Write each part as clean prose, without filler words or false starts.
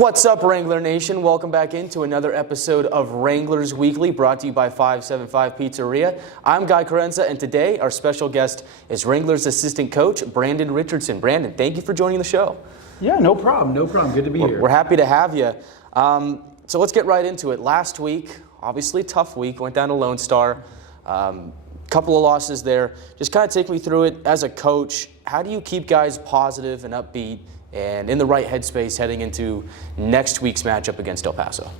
What's up, Wrangler Nation? Welcome back into another episode of Wranglers Weekly, brought to you by 575 Pizzeria. I'm Guy Carenza, and today our special guest is Wranglers assistant coach Brandon Richardson. Brandon, thank you for joining the show. Yeah, no problem. Good to be here. We're happy to have you. So let's get right into it. Last week, obviously tough week, went down to Lone Star. Couple of losses there. Just kind of take me through it as a coach. How do you keep guys positive and upbeat and in the right headspace heading into next week's matchup against El Paso?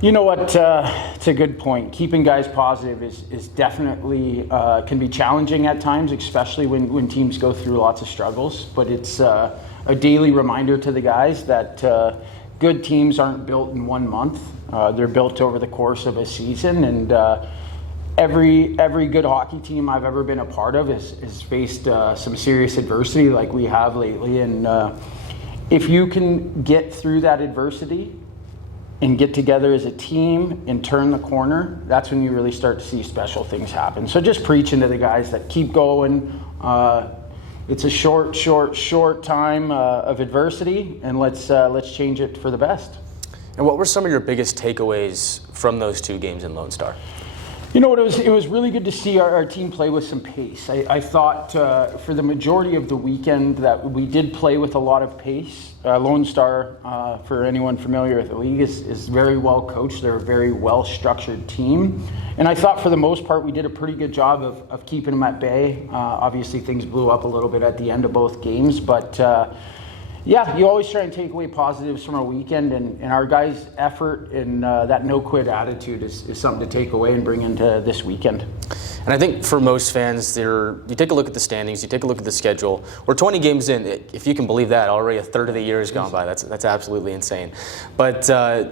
You know what? It's a good point. Keeping guys positive is definitely can be challenging at times, especially when teams go through lots of struggles. But it's a daily reminder to the guys that good teams aren't built in 1 month. They're built over the course of a season, and every good hockey team I've ever been a part of has faced some serious adversity like we have lately. And if you can get through that adversity and get together as a team and turn the corner, that's when you really start to see special things happen. So just preaching to the guys that keep going. It's a short time of adversity, and let's change it for the best. And what were some of your biggest takeaways from those two games in Lone Star? You know what, it was really good to see our team play with some pace. I thought for the majority of the weekend that we did play with a lot of pace. Lone Star, for anyone familiar with the league, is very well coached. They're a very well-structured team. And I thought for the most part we did a pretty good job of keeping them at bay. Obviously things blew up a little bit at the end of both games, but yeah, you always try and take away positives from a weekend, and our guys' effort and that no-quit attitude is something to take away and bring into this weekend. And I think for most fans, you take a look at the standings, you take a look at the schedule. We're 20 games in, if you can believe that. Already a third of the year has gone by. That's absolutely insane. But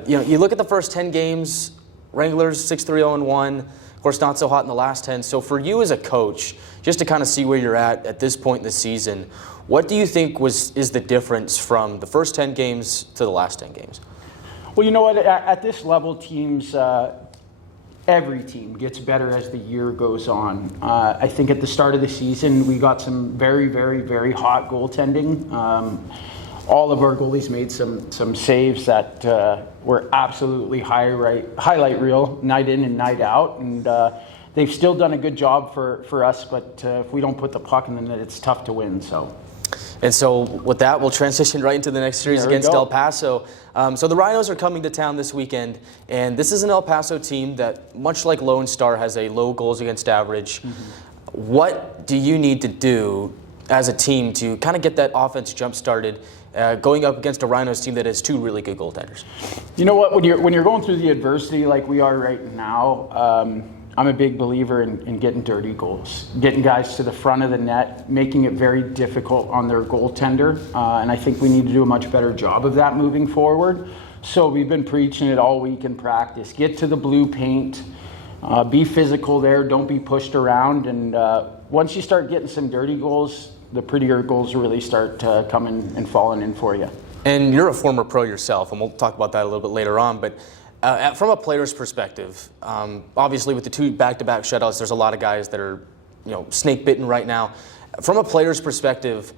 you look at the first 10 games, Wranglers 6-3-0-1. Of course, not so hot in the last 10. So for you as a coach, just to kind of see where you're at this point in the season, what do you think is the difference from the first 10 games to the last 10 games? Well, you know what? At this level, teams, every team gets better as the year goes on. I think at the start of the season, we got some very, very, very hot goaltending. All of our goalies made some saves that were absolutely highlight reel, night in and night out. And they've still done a good job for us, but if we don't put the puck in the net, it's tough to win. And so with that, we'll transition right into the next series against El Paso. So the Rhinos are coming to town this weekend, and this is an El Paso team that, much like Lone Star, has a low goals against average. Mm-hmm. What do you need to do as a team to kind of get that offense jump-started going up against a Rhinos team that has two really good goaltenders? You know what, when you're going through the adversity like we are right now, I'm a big believer in getting dirty goals, getting guys to the front of the net, making it very difficult on their goaltender, and I think we need to do a much better job of that moving forward. So we've been preaching it all week in practice. Get to the blue paint, be physical there, don't be pushed around, and once you start getting some dirty goals, the prettier goals really start coming and falling in for you. And you're a former pro yourself, and we'll talk about that a little bit later on, but from a player's perspective, obviously with the two back-to-back shutouts, there's a lot of guys that are, snake-bitten right now. From a player's perspective,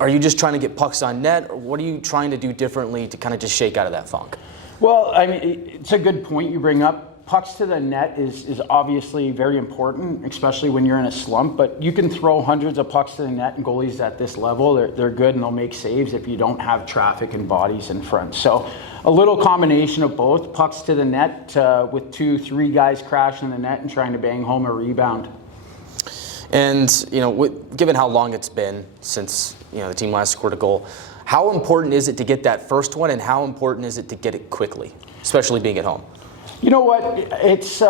are you just trying to get pucks on net, or what are you trying to do differently to kind of just shake out of that funk? Well, I mean, it's a good point you bring up. Pucks to the net is obviously very important, especially when you're in a slump, but you can throw hundreds of pucks to the net, and goalies at this level, they're good and they'll make saves if you don't have traffic and bodies in front. So a little combination of both, pucks to the net with 2-3 guys crashing the net and trying to bang home a rebound. And, given how long it's been since, the team last scored a goal, how important is it to get that first one, and how important is it to get it quickly, especially being at home? You know what? It's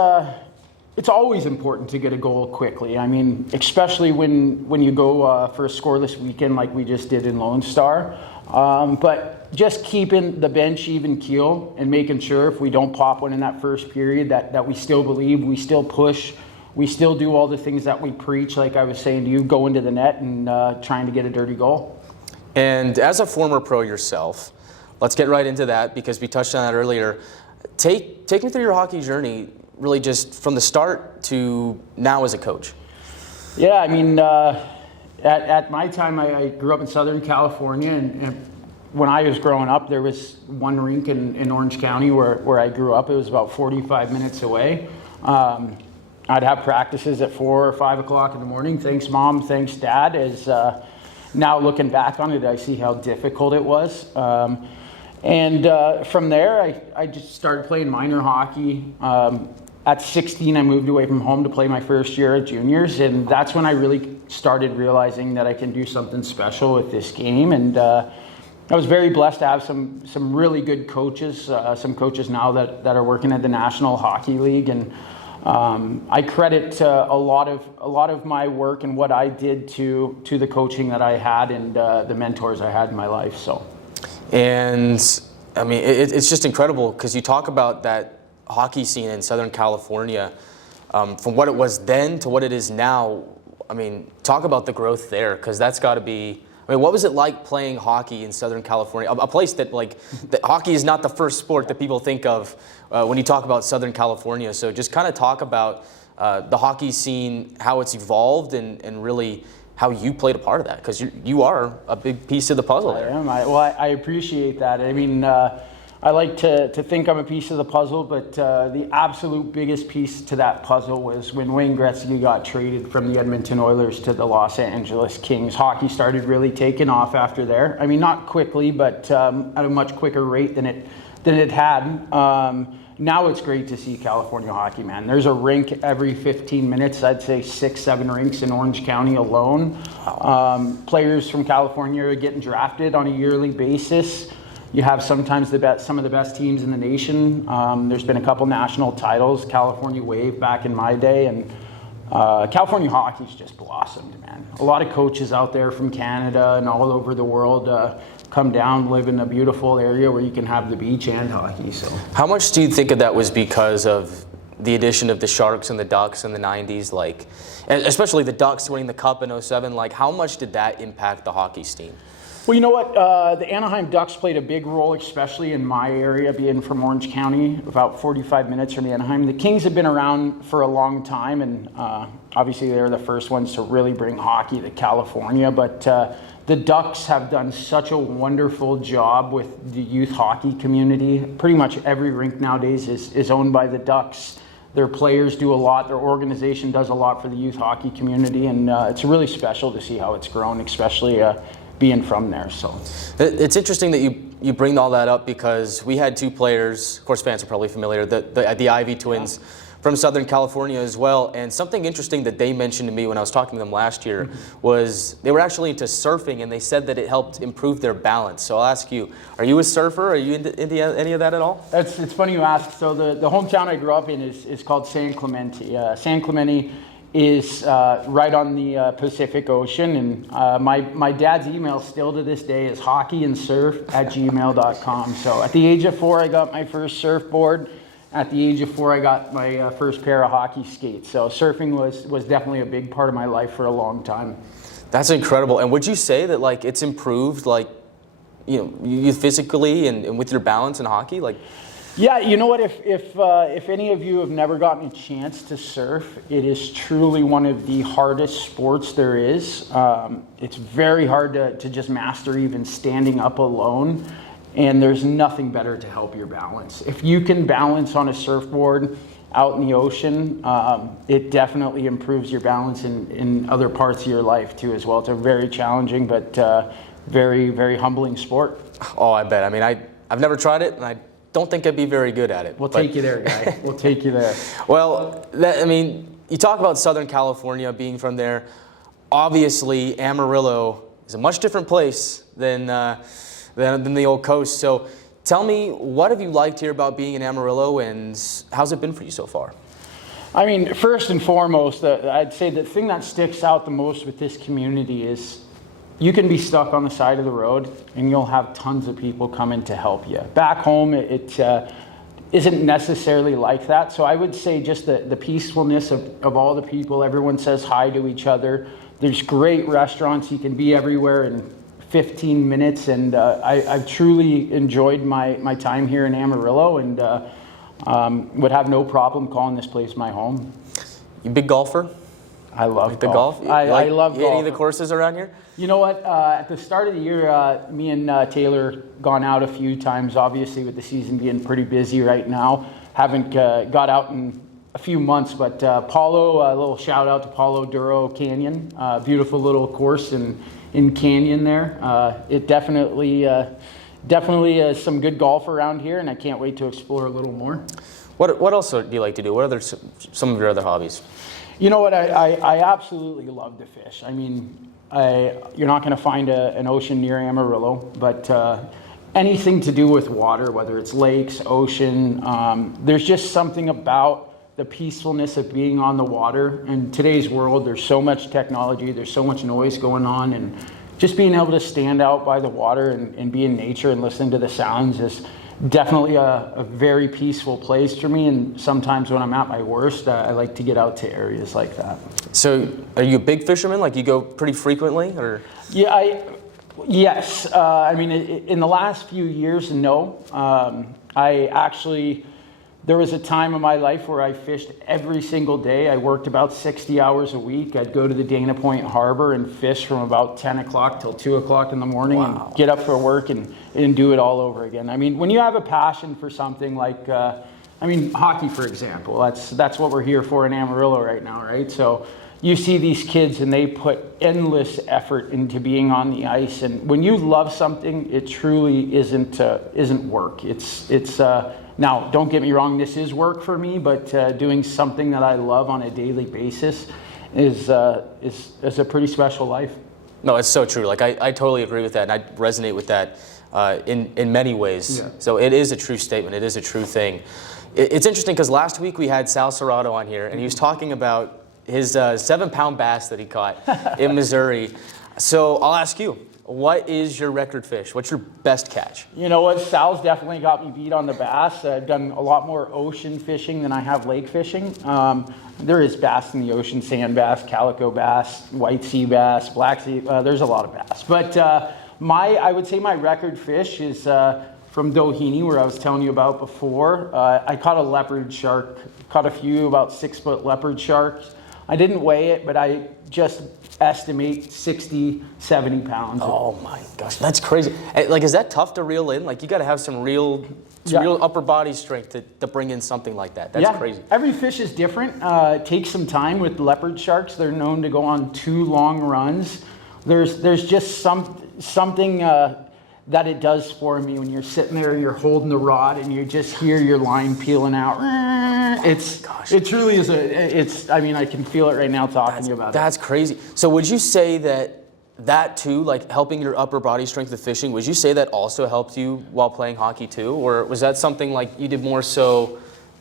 always important to get a goal quickly. I mean, especially when you go for a scoreless weekend like we just did in Lone Star. But just keeping the bench even keel and making sure if we don't pop one in that first period that we still believe, we still push, we still do all the things that we preach, like I was saying to you, go into the net and trying to get a dirty goal. And as a former pro yourself, let's get right into that because we touched on that earlier. Take me through your hockey journey, really just from the start to now as a coach. Yeah, I mean, at my time, I grew up in Southern California and when I was growing up, there was one rink in Orange County where I grew up. It was about 45 minutes away. I'd have practices at 4 or 5 o'clock in the morning. Thanks, Mom. Thanks, Dad. Now looking back on it, I see how difficult it was. From there, I just started playing minor hockey. At 16, I moved away from home to play my first year at juniors, and that's when I really started realizing that I can do something special with this game. And I was very blessed to have some really good coaches, some coaches now that are working at the National Hockey League, and I credit a lot of my work and what I did to the coaching that I had and the mentors I had in my life. So, and I mean, it's just incredible because you talk about that hockey scene in Southern California, from what it was then to what it is now. I mean, talk about the growth there, because that's got to be. I mean, what was it like playing hockey in Southern California? A place that, like, hockey is not the first sport that people think of when you talk about Southern California. So just kind of talk about the hockey scene, how it's evolved, and really how you played a part of that, because you are a big piece of the puzzle there. I am. I appreciate that. I mean, I like to think I'm a piece of the puzzle, but the absolute biggest piece to that puzzle was when Wayne Gretzky got traded from the Edmonton Oilers to the Los Angeles Kings. Hockey started really taking off after there. I mean, not quickly, but at a much quicker rate than it had. Now it's great to see California hockey, man. There's a rink every 15 minutes. I'd say 6-7 rinks in Orange County alone. Players from California are getting drafted on a yearly basis. You have sometimes some of the best teams in the nation. There's been a couple national titles, California Wave back in my day, and California hockey's just blossomed, man. A lot of coaches out there from Canada and all over the world come down, live in a beautiful area where you can have the beach and hockey. So, how much do you think of that was because of the addition of the Sharks and the Ducks in the 90s, like, and especially the Ducks winning the Cup in 07? Like, how much did that impact the hockey scene? Well, you know what? The Anaheim Ducks played a big role, especially in my area, being from Orange County, about 45 minutes from Anaheim. The Kings have been around for a long time, and obviously they were the first ones to really bring hockey to California. But the Ducks have done such a wonderful job with the youth hockey community. Pretty much every rink nowadays is owned by the Ducks. Their players do a lot. Their organization does a lot for the youth hockey community, and it's really special to see how it's grown, especially being from there. So it's interesting that you bring all that up, because we had two players, of course fans are probably familiar, the Ivy twins from Southern California as well. And something interesting that they mentioned to me when I was talking to them last year was they were actually into surfing, and they said that it helped improve their balance. So I'll ask you, are you a surfer? Are you into any of that at all? It's funny you ask. So the hometown I grew up in is called San Clemente. San Clemente is right on the Pacific Ocean, and my dad's email still to this day is hockeyandsurf@gmail.com. So at the age of 4, I got my first surfboard. At the age of 4, I got my first pair of hockey skates. So surfing was definitely a big part of my life for a long time. That's incredible. And would you say that, like, it's improved, like, you physically and with your balance in hockey, like? Yeah, you know what? If any of you have never gotten a chance to surf, it is truly one of the hardest sports there is. It's very hard to just master even standing up alone, and there's nothing better to help your balance. If you can balance on a surfboard out in the ocean, it definitely improves your balance in other parts of your life too as well. It's a very challenging but very, very humbling sport. Oh, I bet. I mean, I've never tried it, and I don't think I'd be very good at it. We'll take you there, guy. We'll take you there. Well, I mean, you talk about Southern California, being from there. Obviously, Amarillo is a much different place than the old coast. So tell me, what have you liked here about being in Amarillo, and how's it been for you so far? I mean, first and foremost, I'd say the thing that sticks out the most with this community is you can be stuck on the side of the road and you'll have tons of people coming to help you. Back home, it isn't necessarily like that. So I would say just the peacefulness of all the people. Everyone says hi to each other. There's great restaurants. You can be everywhere in 15 minutes. And I've truly enjoyed my time here in Amarillo, and would have no problem calling this place my home. You big golfer? I love the golf. I love golf. Any of the courses around here? You know what? At the start of the year, me and Taylor gone out a few times. Obviously, with the season being pretty busy right now, haven't got out in a few months. But Paulo, a little shout out to Paulo Duro Canyon, beautiful little course in Canyon there. It definitely is some good golf around here, and I can't wait to explore a little more. What else do you like to do? What are some of your other hobbies? You know what? I absolutely love to fish. I mean, you're not going to find an ocean near Amarillo, but anything to do with water, whether it's lakes, ocean, there's just something about the peacefulness of being on the water. In today's world, there's so much technology, there's so much noise going on, and just being able to stand out by the water and be in nature and listen to the sounds is definitely a very peaceful place for me. And sometimes when I'm at my worst, I like to get out to areas like that. So are you a big fisherman? Like you go pretty frequently, or? Yeah, yes. I mean, in the last few years, no. There was a time in my life where I fished every single day. I worked about 60 hours a week. I'd go to the Dana Point Harbor and fish from about 10 o'clock till 2 o'clock in the morning. Wow. And get up for work and do it all over again. I mean, when you have a passion for something like, hockey, for example, that's what we're here for in Amarillo right now, right? So you see these kids and they put endless effort into being on the ice. And when you love something, it truly isn't work. It's now, don't get me wrong, this is work for me, but doing something that I love on a daily basis is a pretty special life. No, it's so true. Like I totally agree with that, and I resonate with that in many ways. Yeah. So it is a true statement. It is a true thing. It's interesting because last week we had Sal Serrato on here, and he was talking about his 7-pound bass that he caught in Missouri. So I'll ask you, what is your record fish? What's your best catch? You know what? Sal's definitely got me beat on the bass. I've done a lot more ocean fishing than I have lake fishing. There is bass in the ocean: sand bass, calico bass, white sea bass, black sea. There's a lot of bass. But I would say my record fish is from Doheny, where I was telling you about before. I caught a leopard shark. Caught a few about 6-foot leopard sharks. I didn't weigh it, but I just estimate 60, 70 pounds. Oh my gosh, that's crazy. Like, is that tough to reel in? Like, you got to have some real upper body strength to bring in something like that. That's crazy. Every fish is different. It takes some time with leopard sharks. They're known to go on 2 long runs. There's just something that it does for me when you're sitting there, you're holding the rod, and you just hear your line peeling out. It truly is I can feel it right now talking to you about it. That's crazy. So would you say that too, like helping your upper body strength with fishing, would you say that also helped you while playing hockey too? Or was that something like you did more so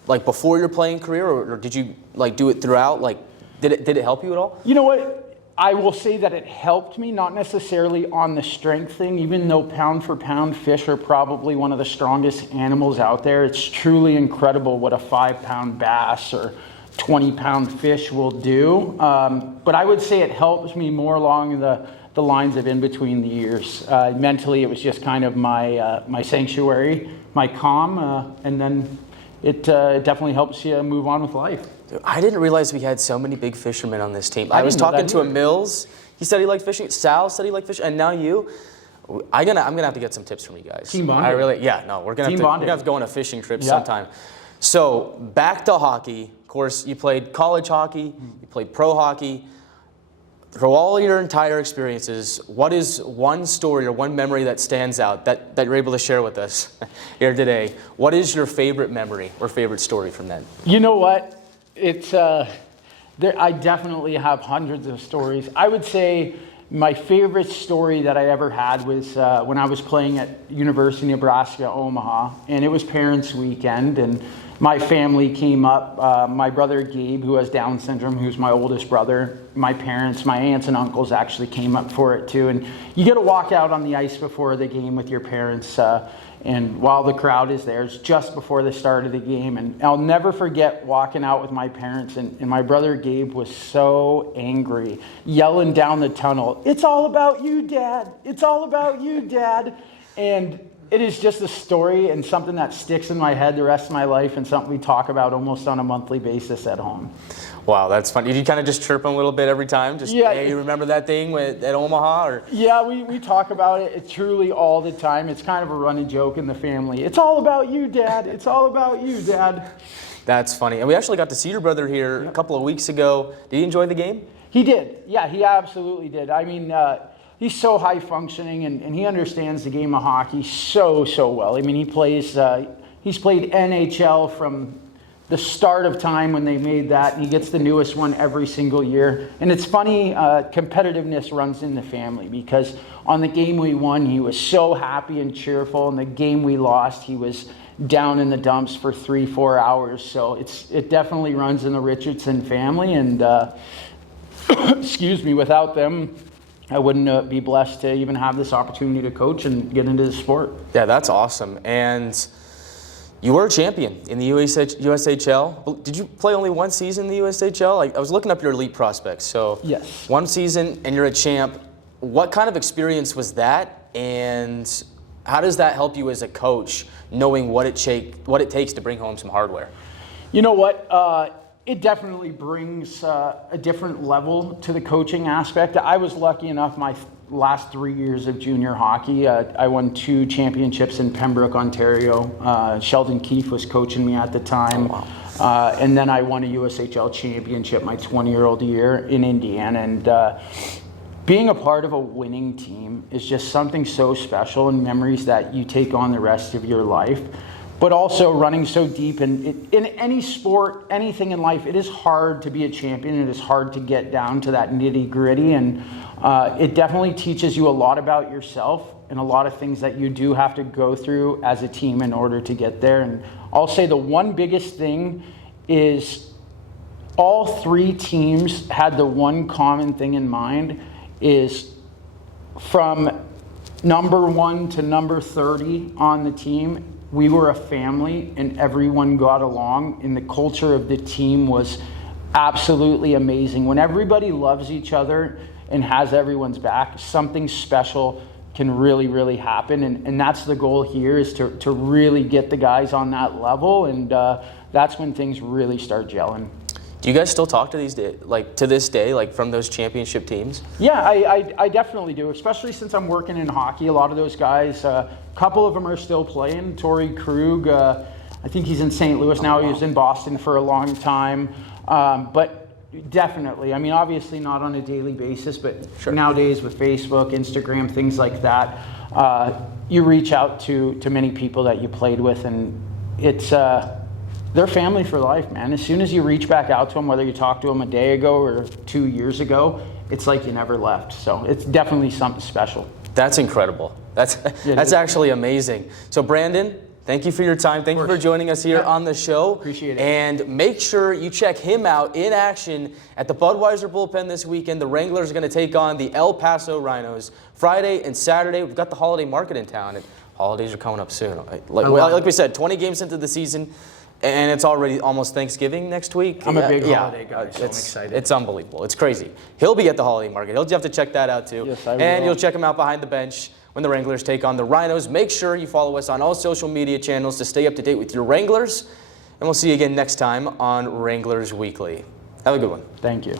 like before your playing career, or did you like do it throughout? Like, did it help you at all? You know what? I will say that it helped me, not necessarily on the strength thing, even though pound for pound fish are probably one of the strongest animals out there. It's truly incredible what a 5-pound bass or 20-pound fish will do. But I would say it helps me more along the lines of in between the years. Mentally, it was just kind of my sanctuary, my calm, and then it definitely helps you move on with life. I didn't realize we had so many big fishermen on this team. I was talking to a Mills. He said he liked fishing. Sal said he liked fishing, and now you. I'm gonna have to get some tips from you guys. Team bonding. We're gonna have to go on a fishing trip sometime. So back to hockey. Of course, you played college hockey. You played pro hockey. Through all your entire experiences, what is one story or one memory that stands out that you're able to share with us here today? What is your favorite memory or favorite story from that? You know what? It's I definitely have hundreds of stories. I would say my favorite story that I ever had was when I was playing at University of Nebraska, Omaha, and it was Parents' Weekend, and my family came up. My brother Gabe, who has Down syndrome, who's my oldest brother, my parents, my aunts and uncles actually came up for it too. And you get to walk out on the ice before the game with your parents. And while the crowd is there, it's just before the start of the game. And I'll never forget walking out with my parents, and my brother Gabe was so angry, yelling down the tunnel, "It's all about you, Dad. It's all about you, Dad." And It is just a story and something that sticks in my head the rest of my life and something we talk about almost on a monthly basis at home. Wow, that's funny. Did you kind of just chirp him a little bit every time? Just, Yeah. hey, you remember that thing at Omaha? Or? Yeah, we talk about it truly all the time. It's kind of a running joke in the family. It's all about you, Dad. It's all about you, Dad. That's funny. And we actually got to see your brother here a couple of weeks ago. Did he enjoy the game? He did. Yeah, he absolutely did. I mean, he's so high functioning and he understands the game of hockey so well. I mean, he's played NHL from the start of time when they made that, and he gets the newest one every single year. And it's funny, competitiveness runs in the family, because on the game we won, he was so happy and cheerful, and the game we lost, he was down in the dumps for 3-4 hours. So it definitely runs in the Richardson family, and excuse me, without them, I wouldn't be blessed to even have this opportunity to coach and get into the sport. Yeah, that's awesome. And you were a champion in the USHL. Did you play only one season in the USHL? I was looking up your elite prospects. So yes, one season and you're a champ. What kind of experience was that? And how does that help you as a coach, knowing what it takes to bring home some hardware? You know what? It definitely brings a different level to the coaching aspect. I was lucky enough my last 3 years of junior hockey. I won 2 championships in Pembroke, Ontario. Sheldon Keefe was coaching me at the time. Oh, wow. And then I won a USHL championship my 20-year-old year in Indiana. And being a part of a winning team is just something so special, and memories that you take on the rest of your life. But also running so deep in any sport, anything in life, it is hard to be a champion. It is hard to get down to that nitty gritty, and it definitely teaches you a lot about yourself and a lot of things that you do have to go through as a team in order to get there. And I'll say the one biggest thing is all 3 teams had the one common thing in mind, is from number 1 to number 30 on the team, we were a family and everyone got along, and the culture of the team was absolutely amazing. When everybody loves each other and has everyone's back, something special can really happen, and that's the goal here, is to really get the guys on that level, and that's when things really start gelling. Do you guys still talk to to this day, from those championship teams? Yeah, I definitely do, especially since I'm working in hockey. A lot of those guys, a couple of them are still playing. Torrey Krug, I think he's in St. Louis now. He was in Boston for a long time. But definitely, I mean, obviously not on a daily basis, but sure, nowadays with Facebook, Instagram, things like that, you reach out to many people that you played with, and it's they're family for life, man. As soon as you reach back out to them, whether you talked to them a day ago or 2 years ago, it's like you never left. So it's definitely something special. That's incredible. That's actually amazing. So Brandon, thank you for your time. Thank you for joining us here on the show. Appreciate it. And make sure you check him out in action at the Budweiser Bullpen this weekend. The Wranglers are going to take on the El Paso Rhinos Friday and Saturday. We've got the holiday market in town, and holidays are coming up soon. Like we said, 20 games into the season, and it's already almost Thanksgiving next week. I'm a big holiday guy, so I'm excited. It's unbelievable. It's crazy. He'll be at the holiday market. You'll have to check that out too. Yes, I will. And you'll check him out behind the bench when the Wranglers take on the Rhinos. Make sure you follow us on all social media channels to stay up to date with your Wranglers. And we'll see you again next time on Wranglers Weekly. Have a good one. Thank you.